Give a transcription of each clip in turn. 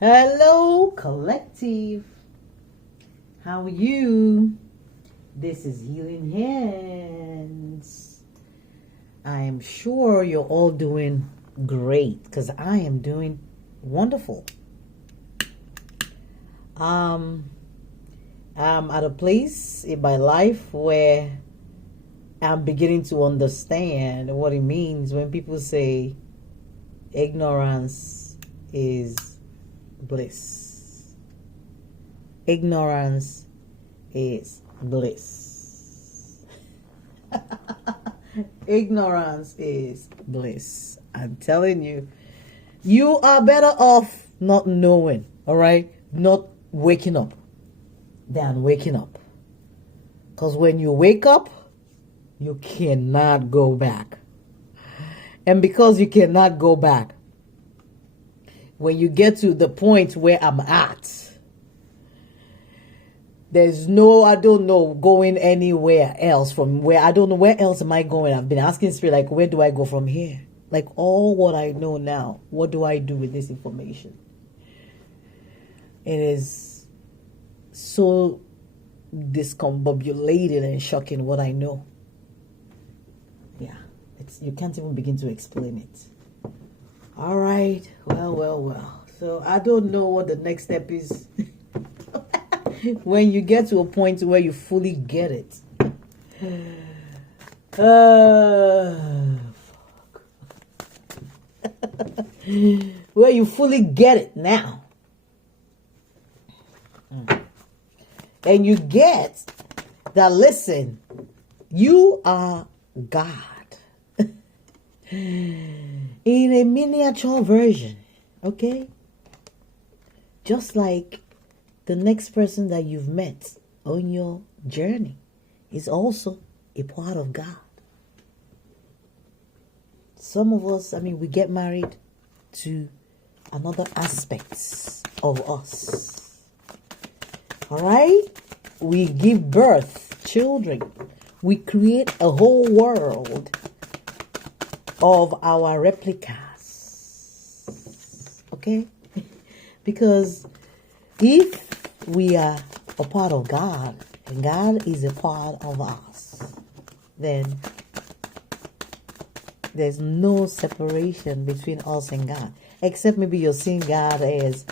Hello, collective. How are you? This is Healing Hands. I am sure you're all doing great because I am doing wonderful. I'm at a place in my life where I'm beginning to understand what it means when people say ignorance is bliss. Ignorance is bliss. Ignorance is bliss. I'm telling you, you are better off not knowing, all right? Not waking up than waking up. Because when you wake up, you cannot go back. And because you cannot go back, when you get to the point where I'm at, there's no, I don't know, going anywhere else from where, I don't know where else am I going. I've been asking Spirit, like, where do I go from here? Like, all what I know now, what do I do with this information? It is so discombobulated and shocking what I know. Yeah, you can't even begin to explain it. All right, well. So I don't know what the next step is. When you get to a point where you fully get it. Where you fully get it now. And you get that, listen, you are God. In a miniature version, okay? Just like the next person that you've met on your journey is also a part of God. Some of us, we get married to another aspects of us. All right? We give birth, children. We create a whole world of our replicas. Okay? Because if we are a part of God and God is a part of us, then there's no separation between us and God. Except maybe you're seeing God as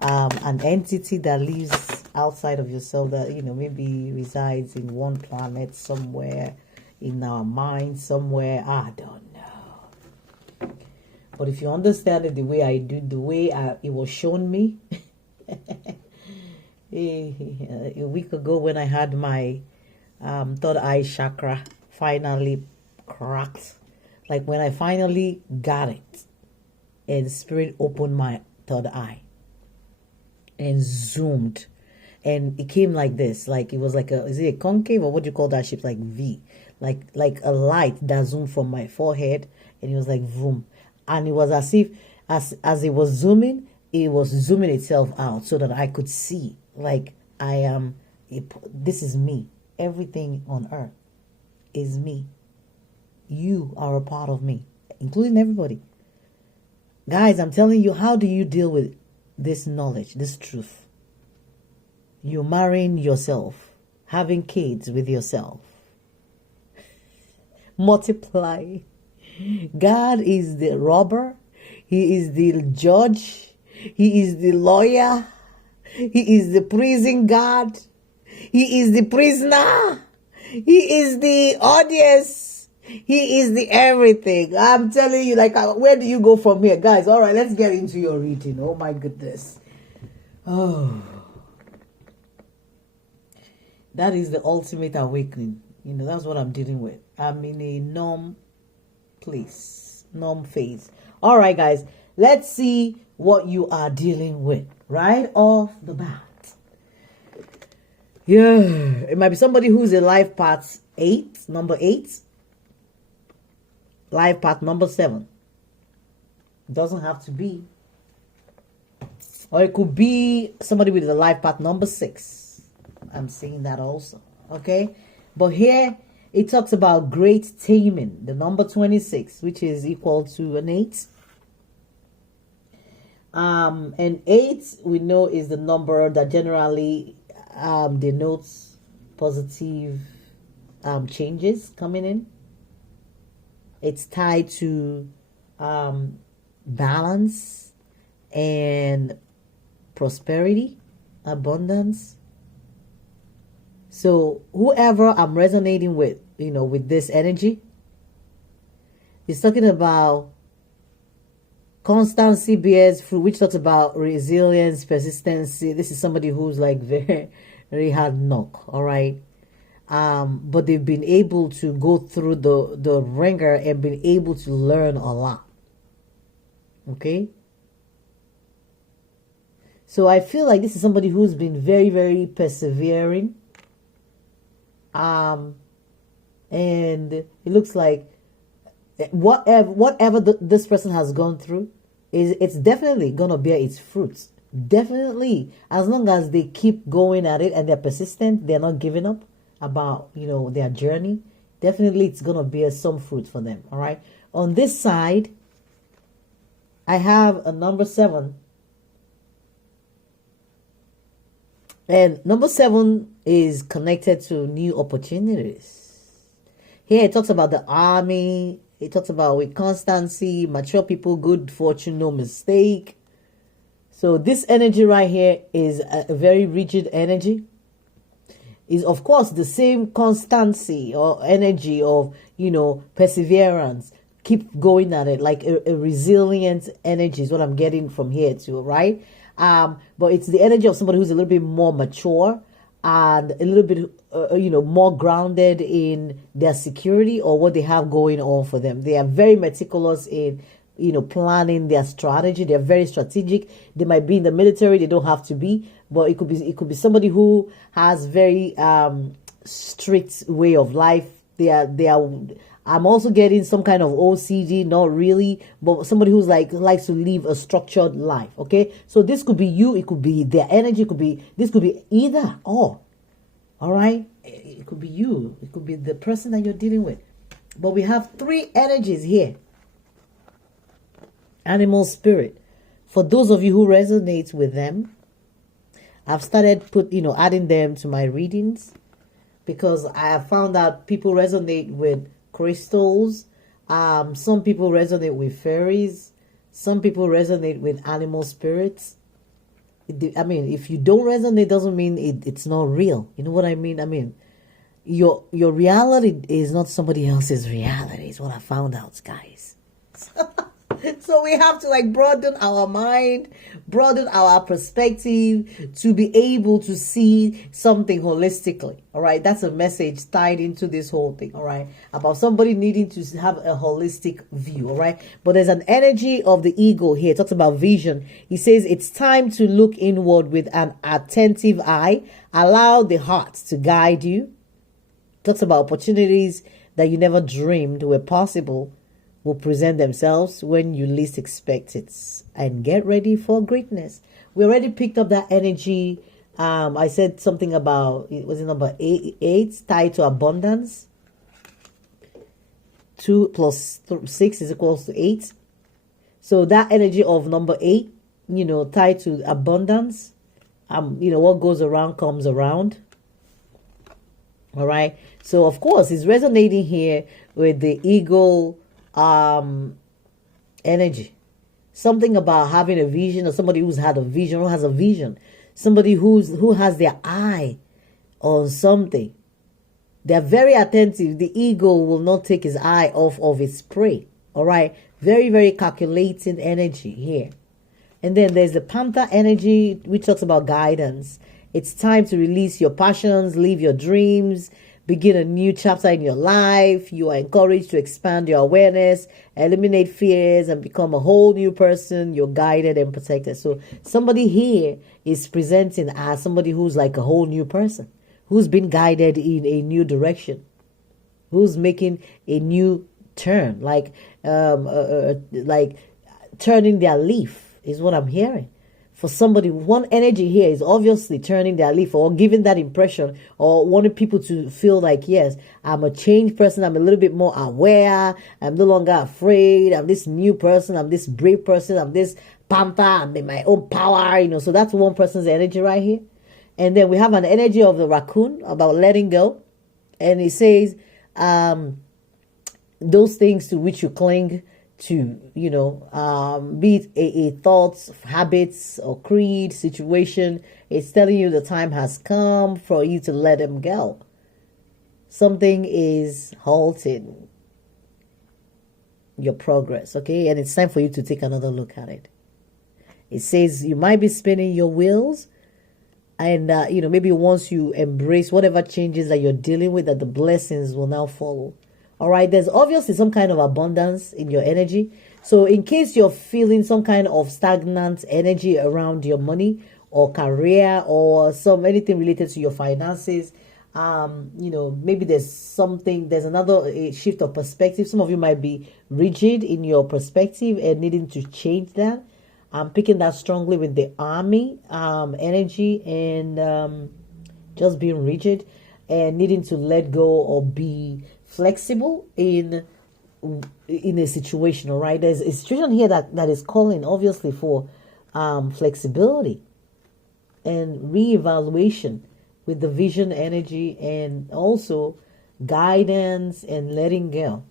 an entity that lives outside of yourself, that maybe resides in one planet somewhere in our mind somewhere. I don't know. But if you understand it the way I do, the way it was shown me a week ago when I had my third eye chakra finally cracked, like when I finally got it and Spirit opened my third eye and zoomed, and it came like this, like it was like is it a concave or what do you call that shape, like V, like a light that zoomed from my forehead, and it was like boom, and it was as if as it was zooming, it was zooming itself out so that I could see, like, I am, this is me. Everything on earth is me. You are a part of me, including everybody. Guys, I'm telling you, how do you deal with this knowledge, this truth? You're marrying yourself, having kids with yourself. Multiply. God is the robber. He is the judge. He is the lawyer. He is the prison guard. He is the prisoner. He is the audience. He is the everything. I'm telling you, like, where do you go from here? Guys, all right, let's get into your reading. Oh, my goodness. Oh. That is the ultimate awakening. That's what I'm dealing with. I'm in a numb place, numb phase. All right, guys, let's see what you are dealing with right off the bat. Yeah, it might be somebody who's in life path 8, number 8, life path number 7. It doesn't have to be. Or it could be somebody with the life path number 6. I'm seeing that also. Okay, but here it talks about great taming, the number 26, which is equal to an 8. And 8 we know is the number that generally denotes positive changes coming in. It's tied to balance and prosperity, abundance. So whoever I'm resonating with, with this energy, is talking about constancy bears fruit, which talks about resilience, persistency. This is somebody who's like very, very hard knock, all right? But they've been able to go through the ringer and been able to learn a lot. Okay? So I feel like this is somebody who's been very, very persevering. And it looks like whatever this person has gone through, it's definitely gonna bear its fruits. Definitely, as long as they keep going at it and they're persistent, they're not giving up about their journey. Definitely, it's gonna bear some fruit for them. All right. On this side, I have a number 7. And number 7 is connected to new opportunities. Here it talks about the army. It talks about with constancy, mature people, good fortune, no mistake. So this energy right here is a very rigid energy. Is of course the same constancy or energy of perseverance. Keep going at it, like a resilient energy is what I'm getting from here too, right? But it's the energy of somebody who's a little bit more mature and a little bit, more grounded in their security or what they have going on for them. They are very meticulous in, planning their strategy. They're very strategic. They might be in the military. They don't have to be, but it could be somebody who has very strict way of life. They are. I'm also getting some kind of OCD, not really, but somebody who's likes to live a structured life. Okay, so this could be you. It could be their energy. This could be either or. All right, it could be you. It could be the person that you're dealing with. But we have 3 energies here. Animal spirit. For those of you who resonate with them, I've started adding them to my readings because I have found out people resonate with crystals. Some people resonate with fairies. Some people resonate with animal spirits. I mean, if you don't resonate, doesn't mean it's not real. You know what I mean? I mean, your reality is not somebody else's reality. Is what I found out, guys. So we have to broaden our mind, broaden our perspective to be able to see something holistically. All right. That's a message tied into this whole thing. All right. About somebody needing to have a holistic view. All right. But there's an energy of the ego here. It talks about vision. He says it's time to look inward with an attentive eye. Allow the heart to guide you. It talks about opportunities that you never dreamed were possible will present themselves when you least expect it, and get ready for greatness. We already picked up that energy. I said something about, it was number 8 tied to abundance. 2 plus 6 is equals to 8. So that energy of number 8, tied to abundance. What goes around comes around. All right. So of course it's resonating here with the ego energy. Something about having a vision, or somebody who's had a vision, who has a vision. Somebody who has their eye on something. They're very attentive. The ego will not take his eye off of its prey. All right. Very, very calculating energy here. And then there's the panther energy, which talks about guidance. It's time to release your passions, live your dreams, begin a new chapter in your life. You are encouraged to expand your awareness, eliminate fears, and become a whole new person. You're guided and protected. So somebody here is presenting as somebody who's like a whole new person, who's been guided in a new direction, who's making a new turn, like turning their leaf is what I'm hearing. For somebody, one energy here is obviously turning their leaf or giving that impression or wanting people to feel like, yes, I'm a changed person. I'm a little bit more aware. I'm no longer afraid. I'm this new person. I'm this brave person. I'm this panther, I'm in my own power, so that's one person's energy right here. And then we have an energy of the raccoon about letting go. And it says, those things to which you cling to, be it a thoughts, habits, or creed, situation. It's telling you the time has come for you to let them go. Something is halting your progress, okay? And it's time for you to take another look at it. It says you might be spinning your wheels, and maybe once you embrace whatever changes that you're dealing with, that the blessings will now follow. All right, there's obviously some kind of abundance in your energy. So in case you're feeling some kind of stagnant energy around your money or career or anything related to your finances, maybe there's another shift of perspective. Some of you might be rigid in your perspective and needing to change that. I'm picking that strongly with the army energy and just being rigid and needing to let go or be flexible in a situation. All right, there's a situation here that is calling obviously for flexibility and reevaluation with the vision energy, and also guidance and letting go,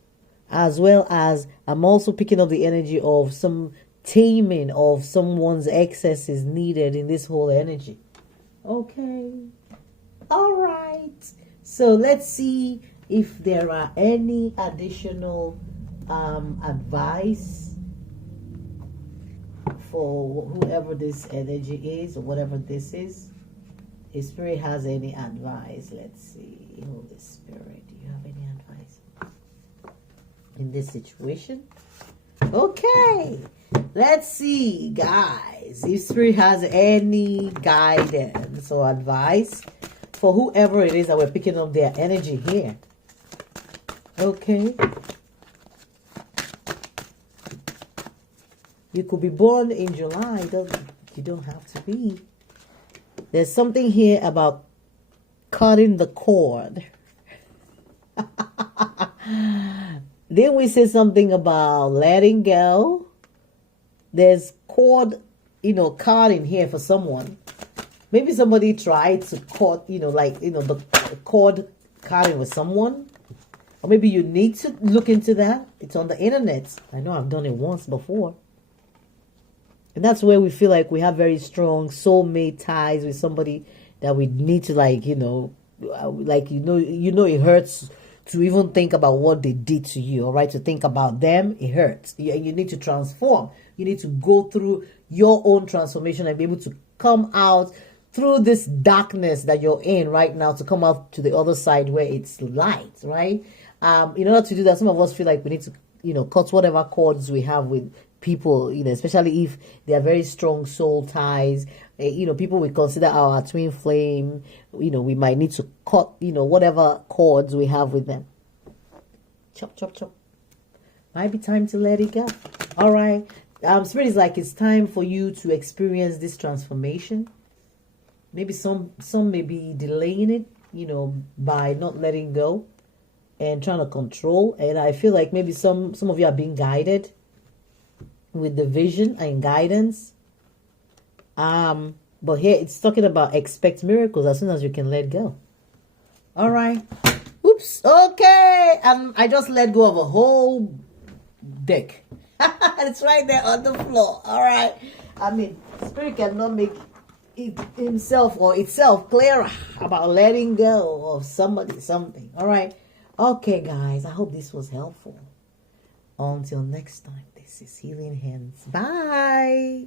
as well as I'm also picking up the energy of some taming of someone's excesses needed in this whole energy. Okay, all right, so let's see if there are any additional advice for whoever this energy is or whatever this is. If Spirit has any advice, let's see. Holy Spirit, do you have any advice in this situation? Okay, let's see, guys, if Spirit has any guidance or advice for whoever it is that we're picking up their energy here. Okay. You could be born in July. You don't have to be. There's something here about cutting the cord. Then we say something about letting go. There's cord, cutting here for someone. Maybe somebody tried to cut, the cord cutting with someone. Or maybe you need to look into that. It's on the internet. I know I've done it once before. And that's where we feel like we have very strong soulmate ties with somebody that we need to it hurts to even think about what they did to you, all right? To think about them, it hurts. You need to transform. You need to go through your own transformation and be able to come out through this darkness that you're in right now, to come out to the other side where it's light, right? In order to do that, some of us feel like we need to, cut whatever cords we have with people, especially if they are very strong soul ties. People we consider our twin flame, we might need to cut, whatever cords we have with them. Chop, chop, chop. Might be time to let it go. All right. Spirit is like, it's time for you to experience this transformation. Maybe some may be delaying it, by not letting go and trying to control. And I feel like maybe some of you are being guided with the vision and guidance. But here it's talking about expect miracles as soon as you can let go. All right. Oops. Okay. I just let go of a whole deck. It's right there on the floor. All right. Spirit cannot make himself or itself clearer about letting go of somebody, something. All right. Okay, guys. I hope this was helpful. Until next time, this is Healing Hands. Bye.